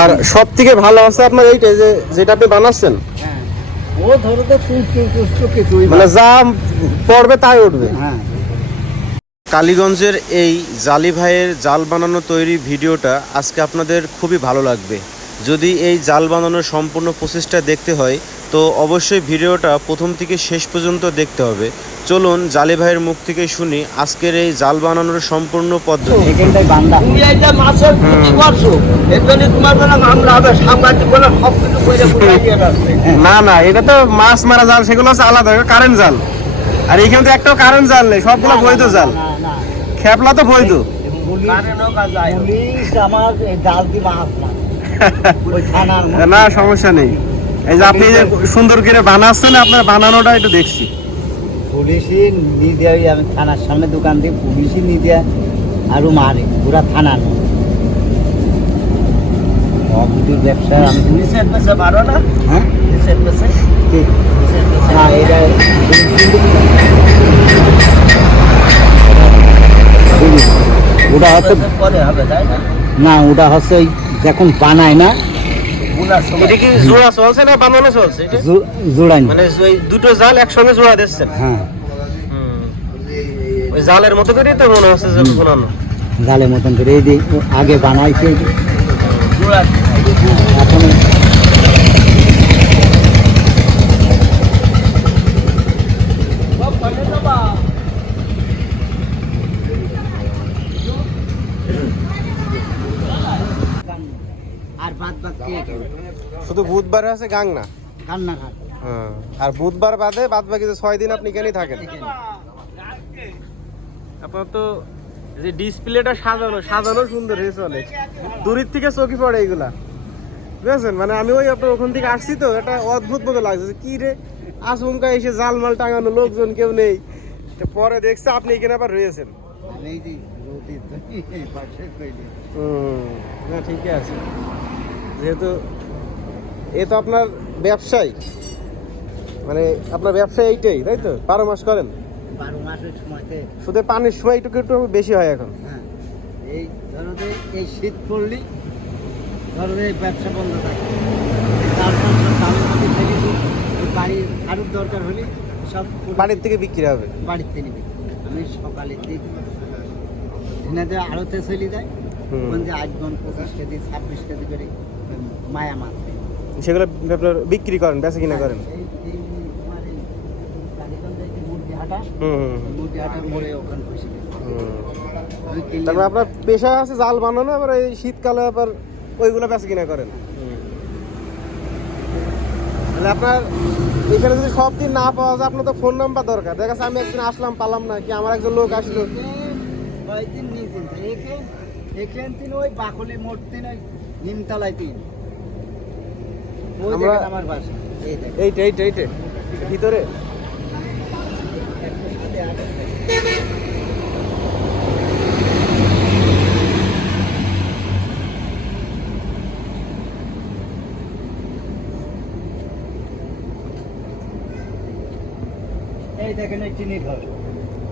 আর সব থেকে ভালো আছে আপনার এইটা যে যেটা আপনি বানাচ্ছেন? হ্যাঁ। ও ধরো তো মানে যা পড়বে তাই উঠবে। হ্যাঁ। কালীগঞ্জের এই জালি ভাইয়ের জাল বানানো তৈরি ভিডিওটা আজকে আপনাদের খুবই ভালো লাগবে। যদি এই জাল বানানোর সম্পূর্ণ প্রসেসটা দেখতে হয় তো অবশ্যই ভিডিওটা প্রথম থেকে শেষ পর্যন্ত দেখতে হবে। চলুন জালি ভাইয়ের মুখ থেকে শুনি আজকের এই জাল বানানোর সম্পূর্ণ পদ্ধতি। এখানটায় বান্দা। তুমি এই যে মাছের ক্ষতি করছ এর জন্য তোমার বেলা মামলা হবে সাংবাদিক বলে সব কিছু করে বুঝাইয়ে রাখবে না না এটা তো মাছ মারা জাল সেগুলো হচ্ছে আলাদা কারেন্ট জাল। আর এখানে তো একটাও কারেন্ট জাল নেই সবগুলো বৈধ জাল। না না। খেপলা তো বৈধ। আমার জাল দিয়ে মাছ। না সমস্যা নেই। এই যে আপনি যে সুন্দর করে বানাচ্ছেন আপনার বানানোটা একটু দেখছি। পুলিশই নিজে ওই আমি থানার সামনে দোকান দিয়ে পুলিশই নিজে আরও মারে পুরা থানার মধ্যে অবৈধ ব্যবসা আমি নিষেধ পেছে মারো না? হ্যাঁ? এটা ওটা হচ্ছে পরে হবে তাই না? না ওটা হচ্ছে যখন বানায় না এটা কি জোড়া চলছে না বানানো চলছে এটা? জো- জোড়ায় না। মানে ওই দুটো জাল একসঙ্গে জোড়া দিচ্ছেন? হ্যাঁ। ওই জালের মতো করেই তো মনে হচ্ছে যে বানানো। জালের মতন করে এই আগে বানাইছে। এখন শুধু বুধবার আছে গাংনা? হ্যাঁ আর বুধবার বাদে বাদ বাকি যে ছয় দিন আপনি এখানেই থাকেন? আপনার তো যে ডিসপ্লেটা সাজানো সাজানো সুন্দর হয়েছে অনেক দূরের থেকে চোখে পড়ে এইগুলা বুঝেছেন? মানে আমি ওই আপনার ওখান থেকে আসছি তো এটা অদ্ভুত মতো লাগছে কি রে আচমকা এসে জালমাল টাঙানো লোকজন কেউ নেই। পরে দেখছে আপনি এখানে আবার রয়েছেন। ঠিকই আছে। যেহেতু এ তো আপনার ব্যবসায়। মানে আপনার ব্যবসা এইটাই তাই তো? বারো মাস করেন? বারো মাসের সময়তে। শুধু পানির সময় একটু একটু বেশি হয় এখন? হ্যাঁ। এই ধরো এই শীত পড়লি ধরো ব্যবসা বন্ধ থাকে। তারপর বাড়ির আরও দরকার হলে সব বাড়ির থেকে বিক্রি হবে? বাড়িতে নিবি আমি সকালে দিই এনাদের আড়তে চলে যায়। কোন যে আট গন পঁচিশ কেজি ছাব্বিশ কেজি করে। মায়া মাছ। সেগুলো আপনার বিক্রি করেন বেচা কিনা করেন? এই এই তোমার এই কালীগঞ্জে যে মুরগি হাটা হুম হুম, ওই মুরগি হাটার মোড়ে ওখানে বসে গেছে। হুম। ওই কিনলে- তারপর আপনার পেশা আছে জাল বানানো আবার এই শীতকালে আবার ওইগুলো বেচা কিনা করেন তাহলে আপনার এখানে যদি সব দিন না পাওয়া যায় আপনার তো ফোন নাম্বার দরকার। দেখা আমি একদিন আসলাম পালাম না কি আমার একজন লোক আসলো? কয়েকদিন নিয়েছেন? এখান তিন ওই বাকলি তিন ওই নিমতলায় তিন। ওই দেখেন আমার বাসা। এই দেখেন এইটা এইটা এইটা ভিতরে? এই দেখেন এই টিনি ঘর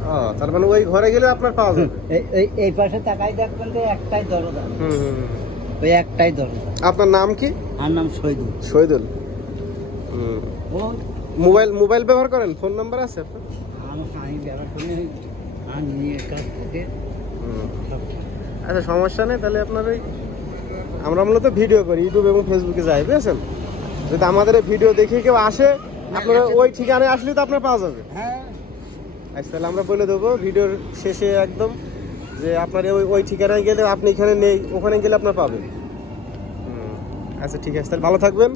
ও তার মানে ওই ঘরে গেলে আপনার পাওয়া যাবে। এই এই- পাশে তাকাই দেখবেন তো একটাই দরজা। হুম, হুম। ওই একটাই দরজা আপনার নাম কি? আর নাম শহীদুল। শহীদুল। মোবাইল মোবাইল ব্যবহার করেন? ফোন নাম্বার আছে আপনার? আমার আমি ব্যবহার করি ওই আর থেকে আচ্ছা সমস্যা নেই তাহলে আপনার ওই আমরা মূলত ভিডিও করি ইউটিউব এবং ফেসবুকে যাই বুঝেছেন? যদি আমাদের ভিডিও দেখে কেউ আসে আপনারা ওই ঠিকানায় আসলে তো আপনার পাওয়া যাবে। হ্যাঁ। আচ্ছা তাহলে আমরা বলে দেবো ভিডিওর শেষে একদম যে আপনার ওই ওই ঠিকানায় গেলে আপনি এখানে নেই, ওখানে গেলে আপনার পাবেন। আচ্ছা ঠিক আছে। তাহলে ভালো থাকবেন।